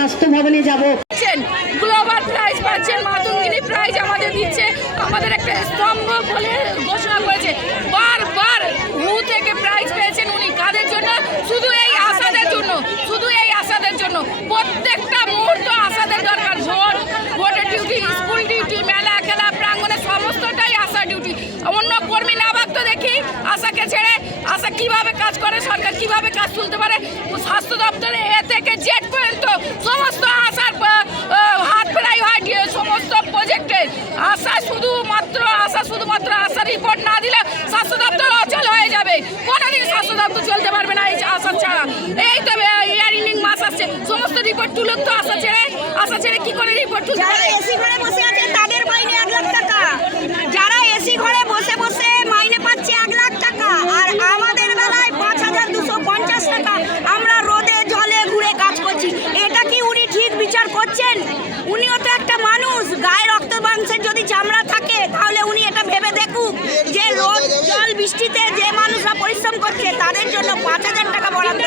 স্বাস্থ্য ভবনে যাব। গ্লোবাল প্রাইজ পাচ্ছেন, মাতঙ্গিনী প্রাইজ আমাদের দিচ্ছে, আমাদের একটা স্তম্ভ বলে ঘোষণা করেছে। বারবার হু থেকে প্রাইজ পেয়েছেন উনি, কাদের জন্য? শুধু এই আশাদের জন্য, শুধু এই আশাদের জন্য। প্রত্যেকটা মুহূর্ত আশাদের দরকার। ভোটের ডিউটি, স্কুল ডিউটি, মেলা খেলা প্রাঙ্গণে সমস্তটাই আশা ডিউটি। অন্য কর্মী না ভাবতো দেখি আশাকে ছেড়ে। আশা কিভাবে কাজ করে, সরকার কিভাবে কাজ তুলতে পারে, স্বাস্থ্য দপ্তরে এ থেকে জেড পর্যন্ত সমস্ত আশার হাত ফেরাই হয় সমস্ত প্রজেক্টের। আশা শুধুমাত্র আশা রিপোর্ট না দিলে স্বাস্থ্য দপ্তর অচল হয়ে যাবে। কোনোদিন স্বাস্থ্য দপ্তর চলতে পারবে না এই আশা ছাড়া। এই তো ইয়ারিং মাস আসছে, সমস্ত রিপোর্ট তুলুক তো আশা ছেড়ে কি করে রিপোর্ট তুলতে পারে? যারা এসি ঘরে বসে আছে তাদের মাইনে 1 লাখ টাকা, যারা এসি ঘরে বসে বসে মাইনে পাচ্ছে 1 লাখ টাকা, আর আমাদের বেলায় 5250 টাকা। আমরা রোদে জলে ঘুরে কাজ করছি। এটা কি উনি ঠিক বিচার করছেন? উনিও তো একটা মানুষ, গায়ে রক্ত মাংসের যদি চামড়া থাকে তাহলে উনি এটা ভেবে দেখুক যে রোদ জল বৃষ্টিতে যে মানুষরা পরিশ্রম করছে তাদের জন্য 5000 টাকা বরাদ্দ